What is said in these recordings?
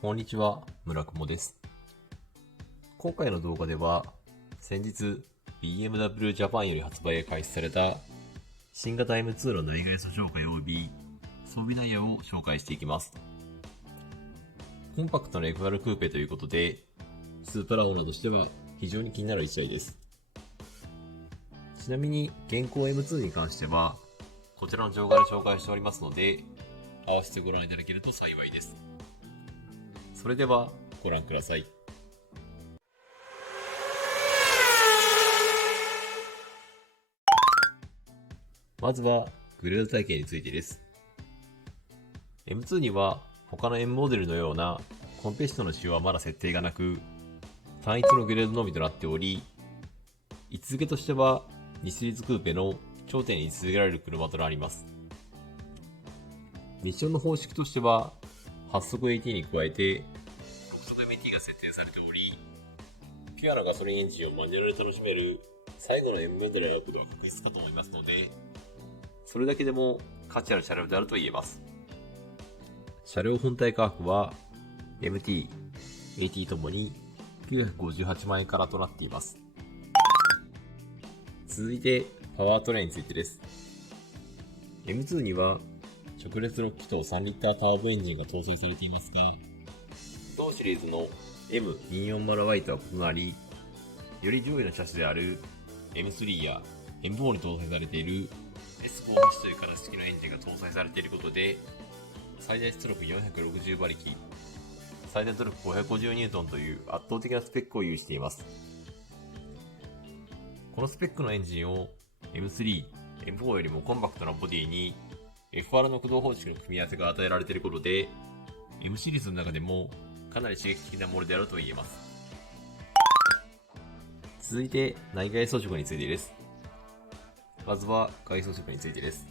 こんにちは、村雲です。今回の動画では、先日 BMW Japan より発売が開始された新型 M2 の内外装紹介及び装備内容を紹介していきます。コンパクトな FR クーペということで、スーパーラオーナーとしては非常に気になる1台です。ちなみに現行 M2 に関しては、こちらの動画で紹介しておりますので、合わせてご覧いただけると幸いです。それではご覧ください。まずはグレード体系についてです。M2 には他の M モデルのようなコンペシトの使用はまだ設定がなく、単一のグレードのみとなっており、位置づけとしては2シリーズクーペの頂点に位置づけられる車となります。ミッションの方式としては8速 AT に加えて6速 MT が設定されており、ピュアなガソリンエンジンをマニュアルで楽しめる最後の M モデルを選ぶことは確実かと思いますので、それだけでも価値ある車両であると言えます。車両本体価格は MT、AT ともに958万円からとなっています。続いてパワートレインについてです。M2 には直列6気筒3リッターターボエンジンが搭載されていますが、同シリーズの M240Y とは異なり、より上位の車種である M3 や M4 に搭載されている S4 という形式のエンジンが搭載されていることで、最大出力460馬力、最大トルク550ニュートンという圧倒的なスペックを有しています。このスペックのエンジンを M3、M4 よりもコンパクトなボディに FR の駆動方式の組み合わせが与えられていることで、M シリーズの中でもかなり刺激的なものであると言えます。続いて内外装飾についてです。まずは外装飾についてです。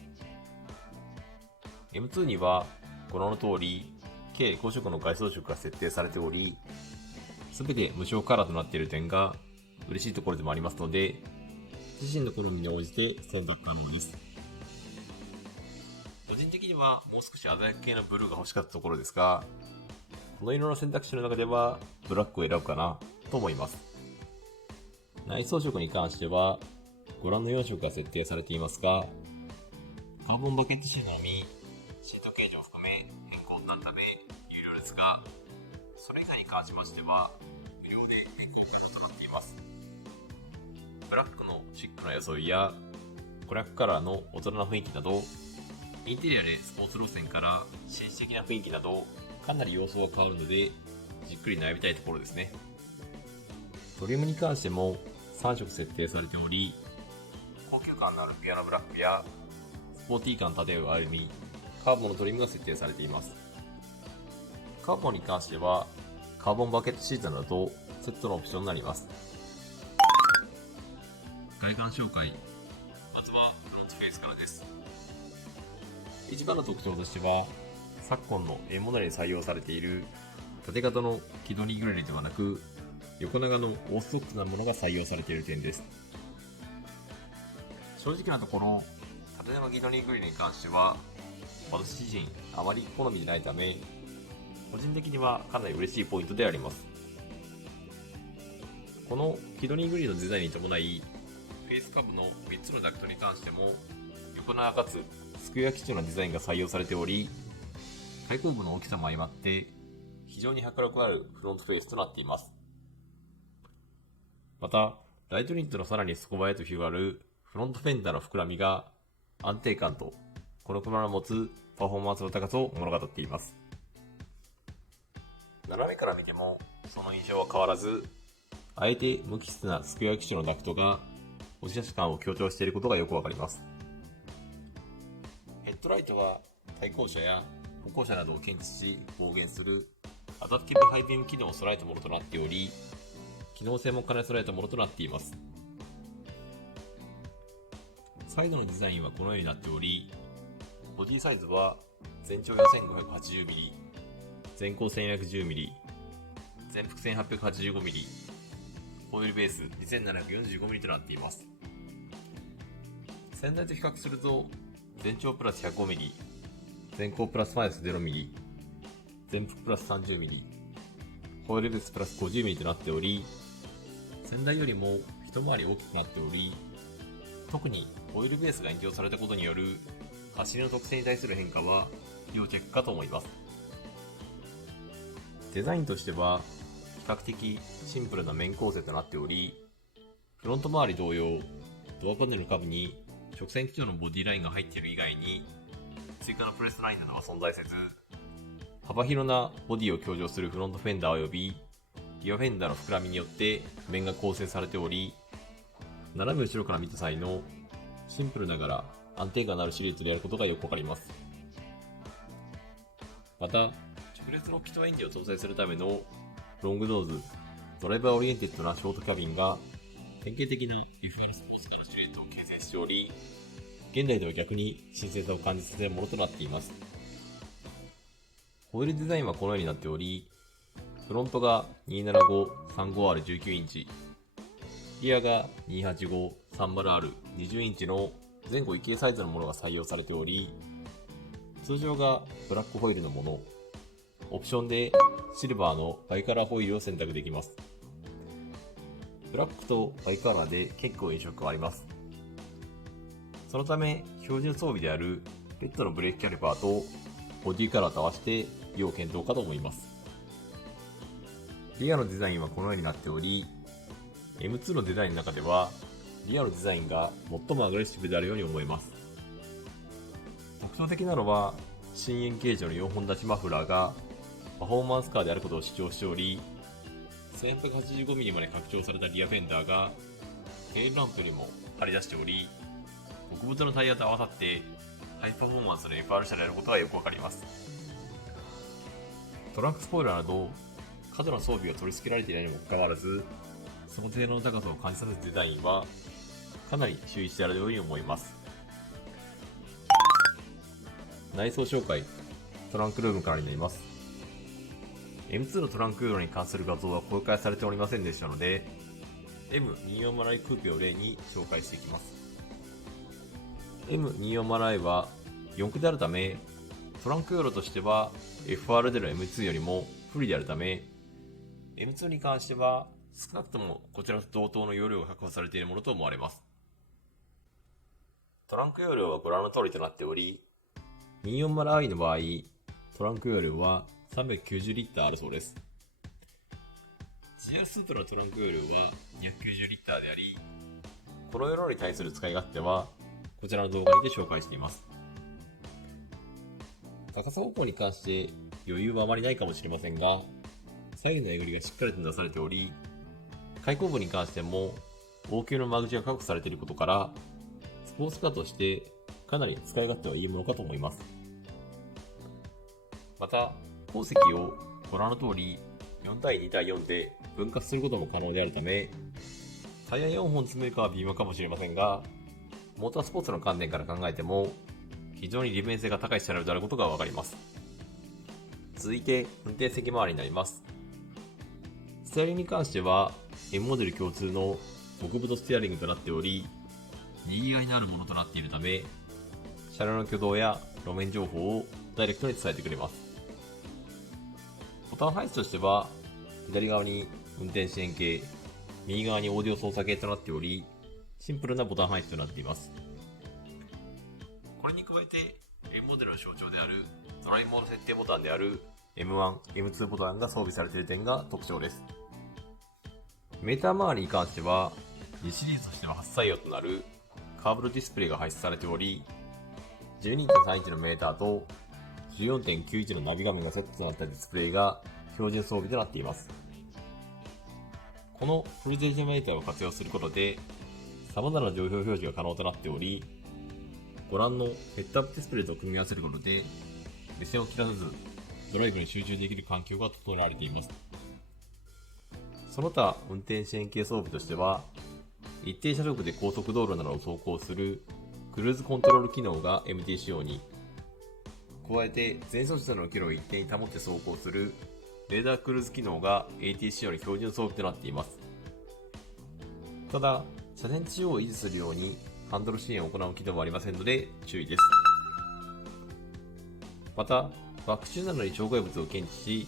M2 にはご覧の通り計5色の外装飾が設定されており、すべて無償カラーとなっている点が嬉しいところでもありますので、自身の好みに応じて選択可能です。個人的にはもう少し鮮やか系のブルーが欲しかったところですが、この色の選択肢の中ではブラックを選ぶかなと思います。内装飾に関してはご覧の4色が設定されていますが、カーボンバケットシートのみシート形状を含め変更となったため有料ですが、それ以外に関しましては無料で変更可能となっています。ブラックのシックな装いやブラックカラーの大人な雰囲気など、インテリアでスポーツ路線から紳士的な雰囲気などかなり様相が変わるので、じっくり悩みたいところですね。トリムに関しても3色設定されており、高級感のあるピアノブラックやスポーティー感漂うアルミ、カーボンのトリムが設定されています。カーボンに関してはカーボンバケットシートなどとセットのオプションになります。外観紹介、まずはフロントフェイスからです。一番の特徴としては、昨今の M モデルに採用されている縦型のキドニーグリルではなく、横長のオーソドックスなものが採用されている点です。正直なところ、縦長キドニーグリルに関しては私自身あまり好みでないため、個人的にはかなり嬉しいポイントであります。このキドニーグリルのデザインに伴い、フェイスカブの3つのダクトに関しても横長かつスクエア基調なデザインが採用されており、開口部の大きさも相まって非常に迫力あるフロントフェイスとなっています。またライトニットのさらに底場へと広がるフロントフェンダーの膨らみが安定感とこの車の持つパフォーマンスの高さを物語っています。斜めから見てもその印象は変わらず、あえて無機質なスクエア基調のダクトが押し出し感を強調していることがよくわかります。ヘッドライトは対向車や歩行者などを検知し光源するアダプティブハイビーム機能を備えたものとなっており、機能性も兼ね備えたものとなっています。サイドのデザインはこのようになっており、ボディサイズは全長 4580mm、全高 1410mm、全幅 1885mm、ホイールベース 2745mm となっています。先代と比較すると全長プラス 105mm、全高プラスマイナス 0mm、全幅プラス 30mm、ホイールベースプラス 50mm となっており、先代よりも一回り大きくなっており、特にホイールベースが延長されたことによる走りの特性に対する変化は要チェックかと思います。デザインとしては比較的シンプルな面構成となっており、フロント周り同様、ドアパネルの下部に直線基調のボディラインが入っている以外に追加のプレスラインなどは存在せず、幅広なボディを強調するフロントフェンダー及びリアフェンダーの膨らみによって面が構成されており、斜め後ろから見た際のシンプルながら安定感のあるシルエットであることがよくわかります。また、直列のピトエンジンを搭載するためのロングノーズ、ドライバーオリエンテッドなショートキャビンが典型的な FR スポーツカーのシルエットを形成しており、現代では逆に新鮮さを感じさせるものとなっています。ホイールデザインはこのようになっており、フロントが 275-35R19 インチ、リアが 285-30R20 インチの前後異形サイズのものが採用されており、通常がブラックホイールのもの、オプションでシルバーのバイカラーホイールを選択できます。ブラックとバイカラーで結構印象変わります。そのため標準装備であるレッドのブレーキキャリパーとボディカラーと合わせて要検討かと思います。リアのデザインはこのようになっており、M2 のデザインの中ではリアのデザインが最もアグレッシブであるように思えます。特徴的なのは深円形状の4本立ちマフラーがパフォーマンスカーであることを主張しており、1885mm まで拡張されたリアフェンダーがテールランプにも張り出しており、極太のタイヤと合わさってハイパフォーマンスの FR 車であることがよくわかります。トランクスポイラーなど過度な装備が取り付けられていないにもかかわらず、その性能の高さを感じさせるデザインはかなり注意してあるように思います。内装紹介、トランクルームからになります。M2 のトランクルームに関する画像は公開されておりませんでしたので、M240i クーペを例に紹介していきます。M240i は4駆であるため、トランク容量としては FR での M2 よりも不利であるため、M2 に関しては少なくともこちらと同等の容量が確保されているものと思われます。トランク容量はご覧の通りとなっており、240i の場合、トランク容量は390リッターあるそうです。GR スープラのトランク容量は290リッターであり、この容量に対する使い勝手はこちらの動画にて紹介しています。高さ方向に関して余裕はあまりないかもしれませんが、左右のえぐりがしっかりと出されており、開口部に関しても大きめの間口が確保されていることから、スポーツカーとしてかなり使い勝手はいいものかと思います。また、後席をご覧の通り4対2対4で分割することも可能であるため、タイヤ4本積めるかは微妙かもしれませんが、モータースポーツの観点から考えても非常に利便性が高い車両であることがわかります。続いて運転席周りになります。ステアリングに関しては M モデル共通の極太ステアリングとなっており、握りがいのあるものとなっているため、車両の挙動や路面情報をダイレクトに伝えてくれます。ボタン配置としては左側に運転支援系、右側にオーディオ操作系となっており、シンプルなボタン配置となっています。これに加えて M モデルの象徴であるドライモード設定ボタンである M1、M2 ボタンが装備されている点が特徴です。メーター周りに関しては2シリーズとしては初採用となるカーブルディスプレイが配置されており、12.3 インチのメーターと 14.9 インチのナビ画面がセットとなったディスプレイが標準装備となっています。このフルゲージメーターを活用することで様々な情報表示が可能となっており、ご覧のヘッドアップディスプレイと組み合わせることで目線を切らさずドライブに集中できる環境が整えられています。その他運転支援系装備としては、一定車速で高速道路などを走行するクルーズコントロール機能が MT 仕様に、加えて前走車のキロを一定に保って走行するレーダークルーズ機能が AT 仕様に標準装備となっています。ただ、車線中央を維持するようにハンドル支援を行う機能はありませんので注意です。また、バック中なのに障害物を検知し、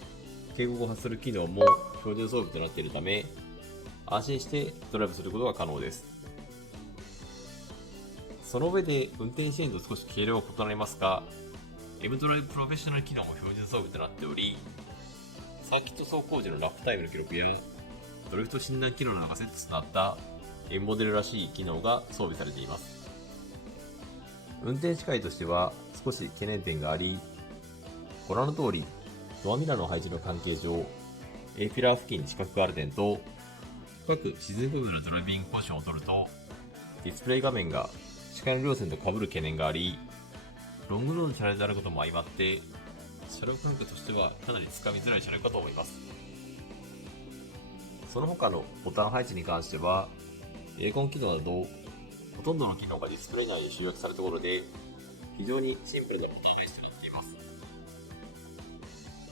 警告を発する機能も標準装備となっているため、安心してドライブすることが可能です。その上で運転支援と少し軽量は異なりますが、M ドライブプロフェッショナル機能も標準装備となっており、サーキット走行時のラップタイムの記録やドリフト診断機能などがセットとなった M モデルらしい機能が装備されています。運転視界としては少し懸念点があり、ご覧の通りドアミラーの配置の関係上、A ピラー付近に死角がある点と、深く沈み込むようなドライビングポジションを取ると、ディスプレイ画面が視界の両線と被る懸念があり、ロングロードの車両であることも相まって、車両感覚としてはかなりつかみづらい車両かと思います。その他のボタン配置に関しては、エアコン機能など、ほとんどの機能がディスプレイ内に集約されたところで、非常にシンプルなボタン配置となっています。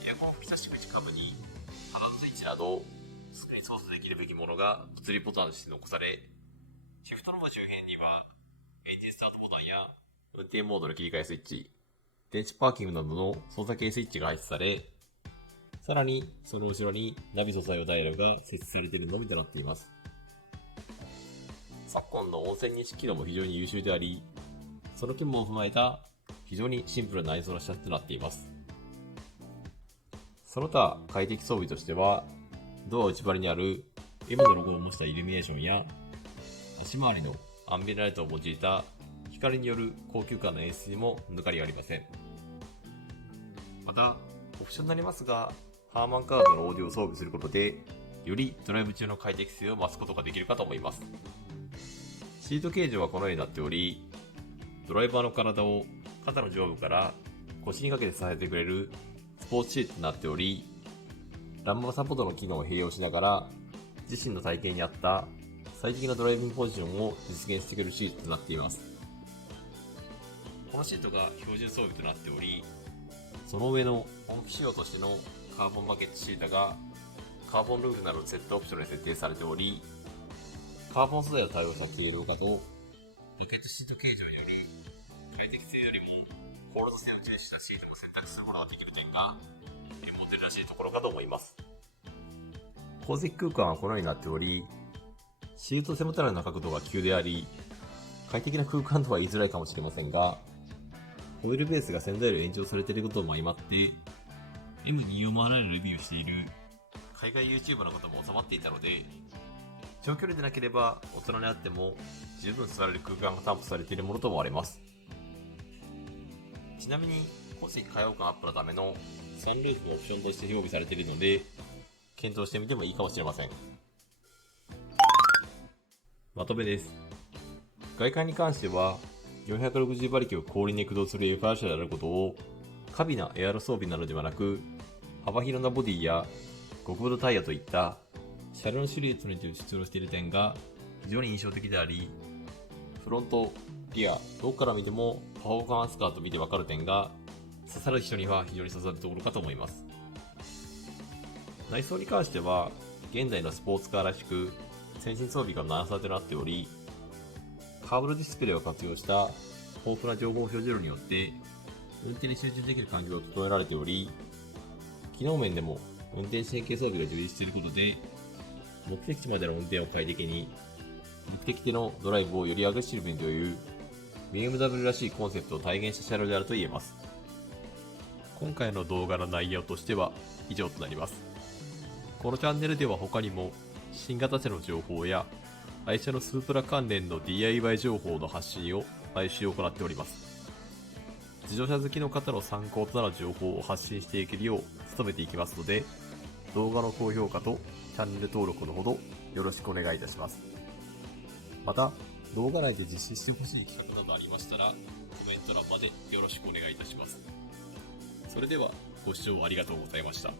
エアコン吹き差し口下部にハザードスイッチなど、すぐに操作できるべきものが物理ボタンとして残され、シフトノブ周辺には、エンジンスタートボタンや運転モードの切り替えスイッチ、電池パーキングなどの操作系スイッチが配置され、さらにその後ろにナビ素材用ダイヤルが設置されているのみとなっています。昨今の音声認識機能も非常に優秀であり、その機能を踏まえた非常にシンプルな内装の車種となっています。その他快適装備としては、ドア内張りにある M のロゴを模したイルミネーションや、足回りのアンビエントライトを用いた光による高級感の演出にも抜かりはありません。また、オプションになりますが、ハーマンカードのオーディオを装備することで、よりドライブ中の快適性を増すことができるかと思います。シート形状はこのようになっており、ドライバーの体を肩の上部から腰にかけて支えてくれるスポーツシートとなっており、ランマサポートの機能を併用しながら、自身の体型に合った最適なドライビングポジションを実現してくれるシートとなっています。このシートが標準装備となっており、その上の本気仕様としてのカーボンバケットシートがカーボンルーフなどのセットオプションに設定されており、カーボン素材を対応した軽量化とバケットシート形状により快適性よりもコールド性を重視したシートも選択することができる点がMモデルらしいところかと思います。後席空間はこのようになっており、シート背もたれの角度が急であり、快適な空間とは言いづらいかもしれませんが、ホイールベースが1000台より延長されていることも相まって、M240 のレビューしている海外 YouTuber の方も収まっていたので、長距離でなければ大人にあっても十分座れる空間が担保されているものと思われます。ちなみに、後席開放感アップのためのサンルーフもオプションとして表示されているので、検討してみてもいいかもしれません。まとめです。外観に関しては、460馬力を後輪で駆動する FR 車であることを、過敏なエアロ装備なのではなく、幅広なボディや極太タイヤといった車両の種類とに主張している点が非常に印象的であり、フロント、リア、どこから見てもパフォーマンスカーと見てわかる点が刺さる人には非常に刺さるところかと思います。内装に関しては、現在のスポーツカーらしく先進装備が7差となっており、カーブルディスプレイを活用した豊富な情報表示量によって運転に集中できる環境が整えられており、機能面でも運転支援系装備が充実していることで、目的地までの運転を快適に、目的地のドライブをよりアグレッシブにという BMW らしいコンセプトを体現した車両であると言えます。今回の動画の内容としては以上となります。このチャンネルでは他にも新型車の情報や愛車のスープラ関連の DIY 情報の発信を毎週行っております。自動車好きの方の参考となる情報を発信していけるよう努めていきますので、動画の高評価とチャンネル登録のほどよろしくお願いいたします。また、動画内で実施してほしい企画などありましたら、コメント欄までよろしくお願いいたします。それでは、ご視聴ありがとうございました。